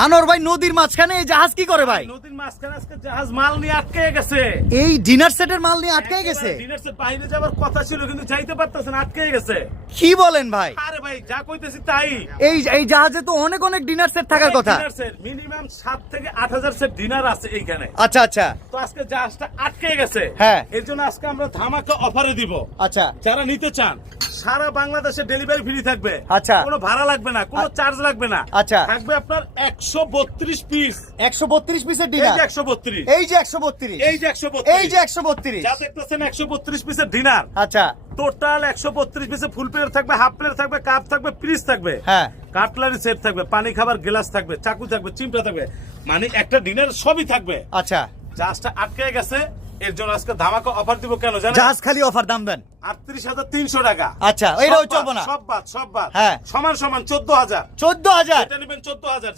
আনোয়ার ভাই নদীর মাঝখানে এই জাহাজ কি করে ভাই? নদীর মাঝখানে আজকে জাহাজ মাল নিয়ে আটকে গেছে। এই ডিনার সেটের মাল নিয়ে আটকে গেছে? ডিনার সেট বাইরে যাবার কথা ছিল কিন্তু যাইতে পারতেছে না, আটকে গেছে। কি বলেন ভাই? আরে ভাই যা কইতেছি তাই। এই জাহাজে তো অনেক অনেক ডিনার সেট থাকার কথা। ডিনার সেট মিনিমাম 7 থেকে 8000 সেট ডিনার আছে এইখানে। আচ্ছা আচ্ছা। তো আজকে জাহাজটা আটকে গেছে। হ্যাঁ। এর জন্য আজকে আমরা ধামাকা অফারে দিব। আচ্ছা যারা নিতে চান সারা বাংলাদেশে ডেলিভারি ফ্রি থাকবে। আচ্ছা। কোনো ভাড়া লাগবে না, কোনো চার্জ লাগবে না। আচ্ছা। থাকবে আপনার 132 পিস। 132 পিসের এই ডিনার। যে 132, এই যে 132, এই যে 132, এই যে 132 যা দেখতেছেন 132 পিসের ডিনার। আচ্ছা টোটাল 132 পিসে ফুল প্লেট থাকবে, হাফ প্লেট থাকবে, কাপ থাকবে, পিস থাকবে, হ্যাঁ কাটলারি সেট থাকবে, পানি খাবার গ্লাস থাকবে, চাকু থাকবে, চিমটা থাকবে, মানে একটা ডিনার সবই থাকবে। আচ্ছা। জাহাজটা আটকে গেছে, এর জন্য আজকে ধামাকা অফার দিব। কেন জানেন? জাহাজ খালি অফার দাম দেন ৩৮৩০০ টাকা। আচ্ছা, এইটাও চলবে না? সব বাদ হ্যাঁ। সমান ১৪,০০০। 14,000 এটা নেবেন ১৪,০০০।